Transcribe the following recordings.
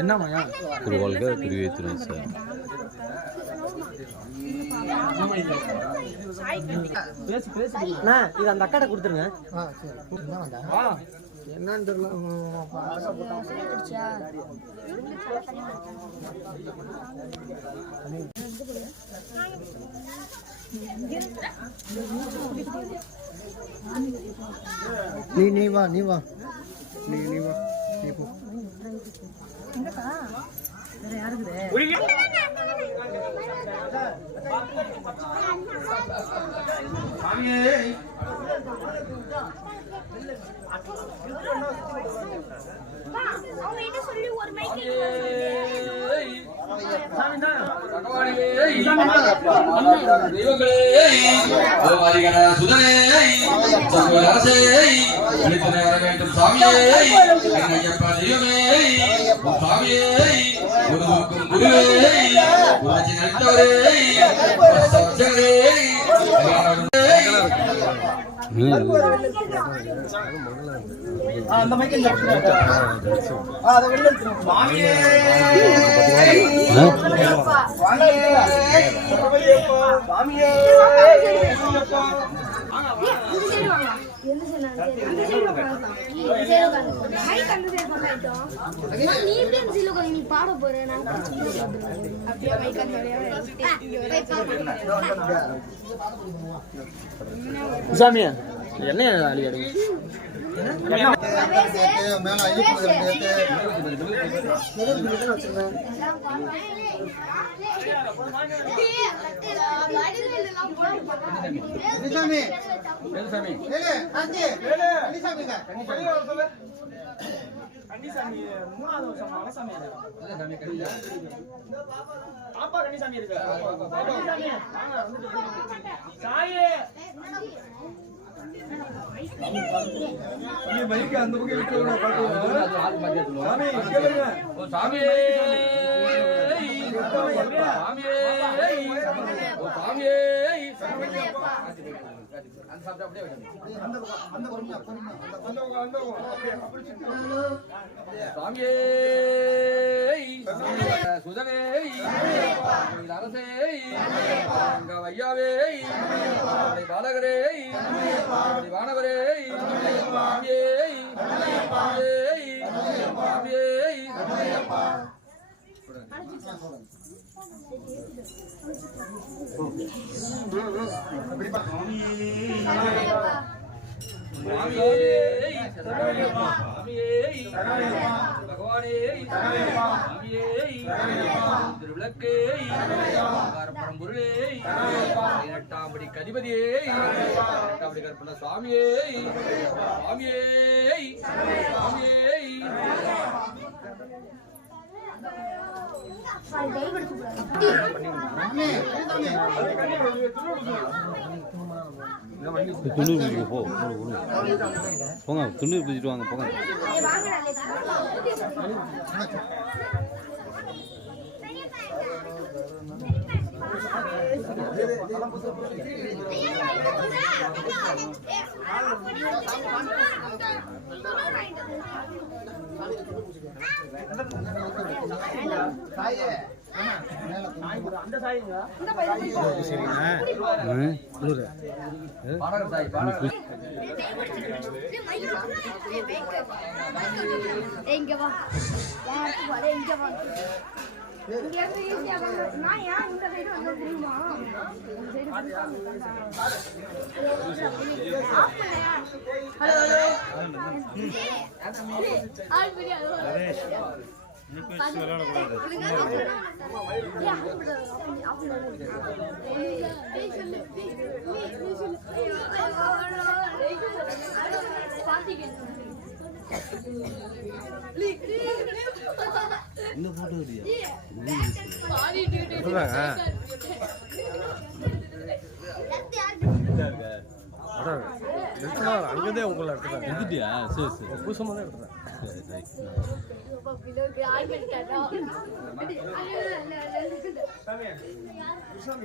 என்னம்மா குருவாளுக்கு திருவேத்துறேன் சார். இது அந்த அக்காட்ட கொடுத்துருங்க. என்னன்னு தெரியல. நீ வா நீ வா நீ வா நீ போ. வேற யாருக்குது? சாமியே அவங்க என்ன சொல்லி ஒரு மைக் அந்த மைக் பாட போறேன். சாமியா என்ன அழியாடுங்க கன்னிசாமி 3வது வருஷம் மனசாமி பாப்பா கன்னிசாமி இருக்கு. சாயே நீ மைக் அந்த பக்கம் விட்டுறணும். சாமி கேளுங்க. ஓ சாமி சாமி ஓ சாமி அந்த சாப்பிட்டு அப்படியே அந்த அந்த பொறுமையா அந்த அப்படியே சாமியே சுதவே அரசே ஐயாவே பாலகரே வானவரே சாமியே சாமியே பகவானே திருவிளக்கே பரம்பொருளே 18ஆம் படி கதிபதியே 18ஆம் படி கற்பன சுவாமியே சுவாமியே சுவாமியே துண்ணூறு போ போங்க. துண்ணூறு பிடிச்சிட்டு வாங்க போங்க. அந்த சாயிங்க எங்க வா எங்க வா நான் ஏன் இந்த சைடு வந்து தெரியுமா இந்த போட்டோ அங்கதே உங்களை எடுத்துட்டியா? சரி சரி புதுசமாக தான் எடுத்துறேன். சரி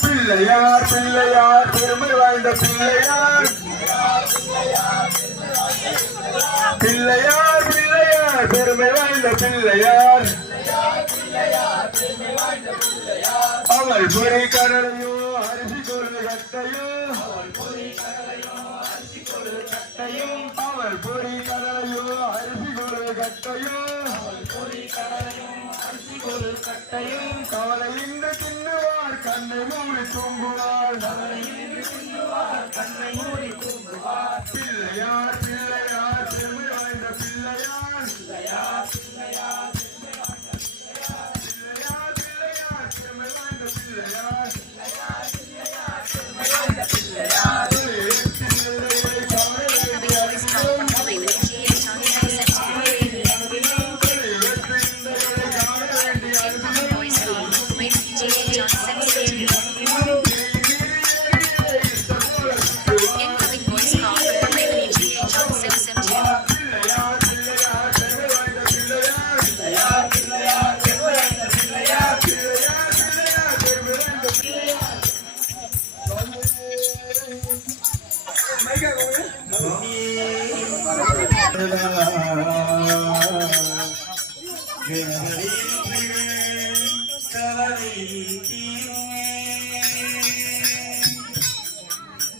பிள்ளையார் பிள்ளையார் பெருமை வாய்ந்த பிள்ளையார் பிள்ளையார் பிள்ளையார் பெருமை வாய்ந்த பிள்ளையார் அவள் பொறி கடலையோ அரிசி கொள்ளு கட்டையோ அவள் பொறி கடலையோ அரிசி கொள்ளு கட்டையோ கவலை இன்று தின்னுவார் கண்ணை மூடி தூங்குவார் பிள்ளையார் பிள்ளையார் பெருமை வாய்ந்த பிள்ளையார் பிள்ளையார் பெருமை வாய்ந்த பிள்ளையார்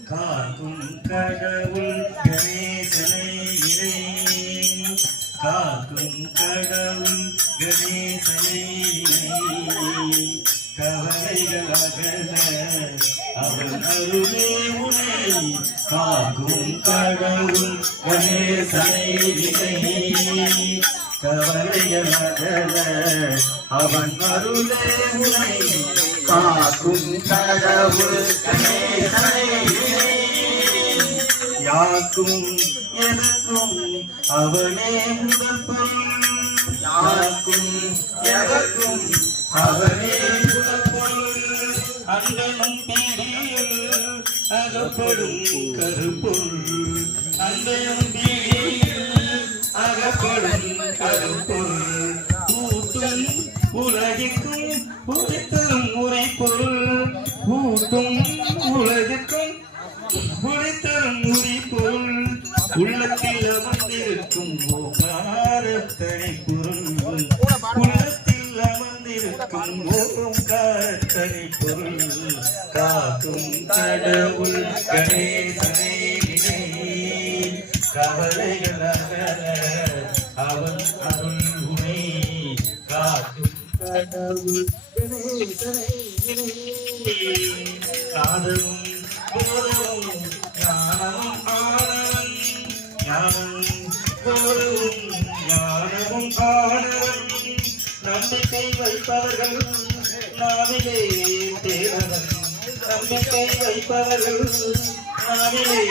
காக்கும் கடவுள் கணேசனை இறை காக்கும் கடவுள் கணேசனை இறை கவலைகள் அகல அவன் அருளே உனை காக்கும் கடவுள் கணேசனை இறை கவலைகள் அகல அவன் அருளே உனை காக்கும் கடவுள் கணேசனை யாக்கும் எனக்கும் அவனே முதல் பொருள் யாக்கும் எனக்கும் அவனே முதல் பொருள் அங்கனும் பீடியில் அகப்படும் கருப்பொருள் அங்கனும் பீடியில் அகப்படும் கருப்பொருள் கூட்டும் உலகிற்கும் உடைத்தரும் உரைப்பொருள் கூட்டும் உலகிற்கும் உடைத்தரும் உரைப்பொருள் உள்ளத்தில் அமர்ந்திருக்கும் ஓங்காரத்தனை பொருள் உள்ளத்தில் அமர்ந்திருக்கும் ஓங்காரத்தனை பொருள் காக்கும் கடவுள் கணேசனை கவலைகள் அகல அவன் அருள் உனை காக்கும் கடவுள் கணேசனை காதலும் போதவும் ஞானமும் ஆனவன் ஞானமும் போதவும் ஞானமும் ஆனவன் நம்பிக்கை வைப்பவர்கள் நாவிலே தேடவன் நம்பிக்கை வைப்பவர்கள் நாவிலே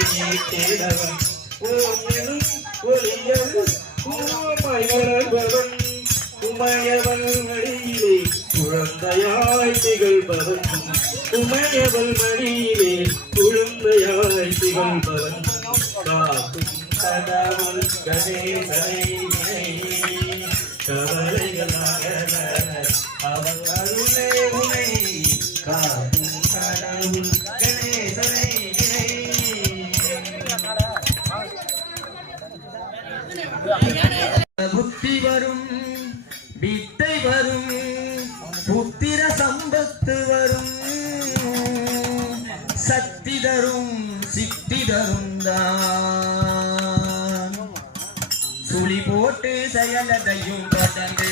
தேடவன் ஓமெனும் ஒளியல் உமையவன் உமையவன் வழியிலே குழந்தையாய் திகழ்பவன் உமையவள் மடியிலே குழந்தையாய் திகழ்பவன் காக்கும் கடவுள் கணேசனை கவலைகள் அகல அவன் அருளே உனை காக்கும் கடவுள் கணேசனை புத்தி வரும் வித்தை வரும் புத்திர சம்பத்து வரும் சக்தி தரும் சித்தி தரும் தான் சுழி போட்டு செயலதையும் கடந்து